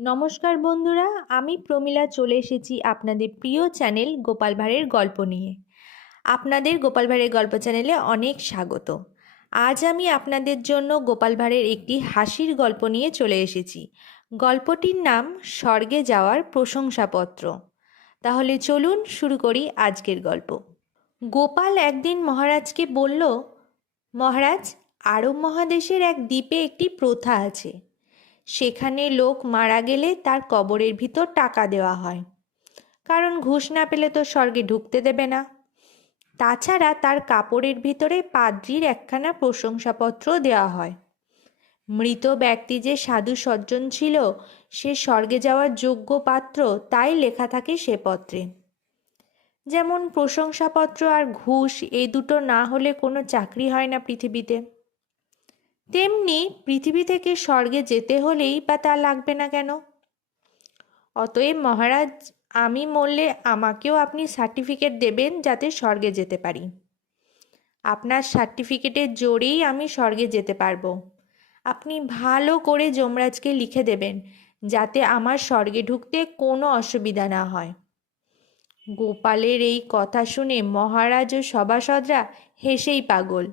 নমস্কার বন্ধুরা, আমি প্রমীলা চলে এসেছি আপনাদের প্রিয় চ্যানেল গোপাল ভাঁড়ের গল্প নিয়ে। আপনাদের গোপাল ভাঁড়ের গল্প চ্যানেলে অনেক স্বাগত। আজ আমি আপনাদের জন্য গোপাল ভাঁড়ের একটি হাসির গল্প নিয়ে চলে এসেছি। গল্পটির নাম স্বর্গে যাওয়ার প্রশংসাপত্র। তাহলে চলুন শুরু করি আজকের গল্প। গোপাল একদিন মহারাজকে বলল, মহারাজ, আরব মহাদেশের এক দ্বীপে একটি প্রথা আছে। সেখানে লোক মারা গেলে তার কবরের ভিতর টাকা দেওয়া হয়। কারণ ঘুষ না পেলে তো স্বর্গে ঢুকতে দেবে না। তাছাড়া তার কাপড়ের ভিতরে পাদ্রির একখানা প্রশংসাপত্র দেওয়া হয়। মৃত ব্যক্তি যে সাধু সজ্জন ছিল, সে স্বর্গে যাওয়ার যোগ্য পাত্র, তাই লেখা থাকে সে পত্রে। যেমন প্রশংসাপত্র আর ঘুষ এই দুটো না হলে কোনো চাকরি হয় না পৃথিবীতে। তেমনি পৃথিবী থেকে স্বর্গে যেতে হলেই বা তা লাগবে না কেন? অতএব মহারাজ, আমি মরলে আমাকেও আপনি সার্টিফিকেট দেবেন যাতে স্বর্গে যেতে পারি। আপনার সার্টিফিকেটের জোরেই আমি স্বর্গে যেতে পারব। আপনি ভালো করে যমরাজকে লিখে দেবেন, যাতে আমার স্বর্গে ঢুকতে কোনো অসুবিধা না হয়। গোপালের এই কথা শুনে মহারাজ ও সভাসদরা হেসেই পাগল।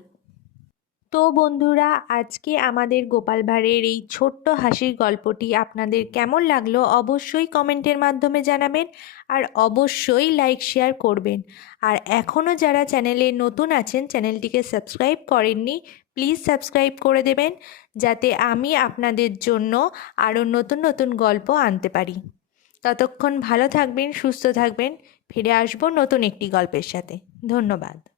তো বন্ধুরা, আজকে আমাদের গোপাল ভাঁড়ের এই ছোট্ট হাসির গল্পটি আপনাদের কেমন লাগল অবশ্যই কমেন্টের মাধ্যমে জানাবেন আর অবশ্যই লাইক, শেয়ার করবেন। আর এখনও যারা চ্যানেলে নতুন আছেন, চ্যানেলটিকে সাবস্ক্রাইব করেননি, প্লিজ সাবস্ক্রাইব করে দেবেন যাতে আমি আপনাদের জন্য আরও নতুন নতুন গল্প আনতে পারি। ততক্ষণ ভালো থাকবেন, সুস্থ থাকবেন, ফিরে আসব নতুন একটি গল্পের সাথে। ধন্যবাদ।